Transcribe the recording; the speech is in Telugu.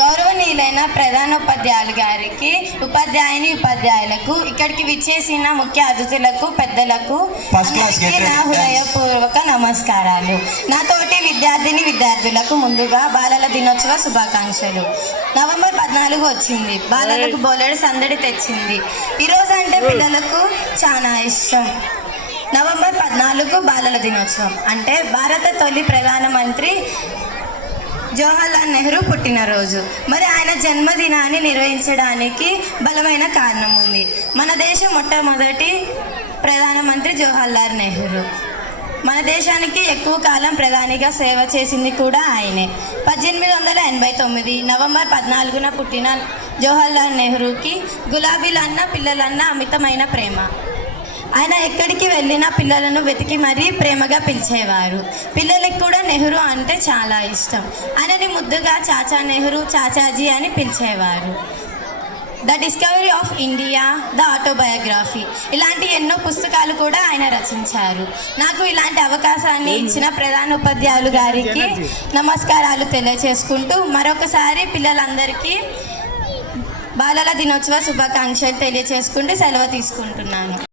గౌరవనీయులైన ప్రధానోపాధ్యాయులు గారికి, ఉపాధ్యాయులకు, ఇక్కడికి విచ్చేసిన ముఖ్య అతిథులకు, పెద్దలకు నా హృదయపూర్వక నమస్కారాలు. నా తోటి విద్యార్థులకు ముందుగా బాలల దినోత్సవ శుభాకాంక్షలు. నవంబర్ 14 వచ్చింది. బాలలకు బోలెడు సందడి తెచ్చింది. ఈరోజు అంటే పిల్లలకు చాలా ఇష్టం. నవంబర్ 14 బాలల దినోత్సవం అంటే భారత తొలి ప్రధానమంత్రి జవహర్లాల్ నెహ్రూ పుట్టినరోజు. మరి ఆయన జన్మదినాన్ని నిర్వహించడానికి బలమైన కారణం ఉంది. మన దేశం మొట్టమొదటి ప్రధానమంత్రి జవహర్లాల్ నెహ్రూ. మన దేశానికి ఎక్కువ కాలం ప్రధానిగా సేవ చేసింది కూడా ఆయనే. 1889 నవంబర్ 14న పుట్టిన జవహర్లాల్ నెహ్రూకి గులాబీలన్న, పిల్లలన్న అమితమైన ప్రేమ. ఆయన ఎక్కడికి వెళ్ళినా పిల్లలను వెతికి మరీ ప్రేమగా పిలిచేవారు. పిల్లలకు కూడా నెహ్రూ అంటే చాలా ఇష్టం. ఆయనని ముద్దుగా చాచా నెహ్రూ, చాచాజీ అని పిలిచేవారు. The discovery of India, the autobiography, ఇలాంటి ఎన్నో పుస్తకాలు కూడా ఆయన రచించారు. నాకు ఇలాంటి అవకాశాన్ని ఇచ్చిన ప్రధానోపాధ్యాయులు గారికి నమస్కారాలు తెలియచేసుకుంటూ మరొకసారి పిల్లలందరికీ బాలల దినోత్సవ శుభాకాంక్షలు తెలియచేసుకుంటూ సెలవు తీసుకుంటున్నాను.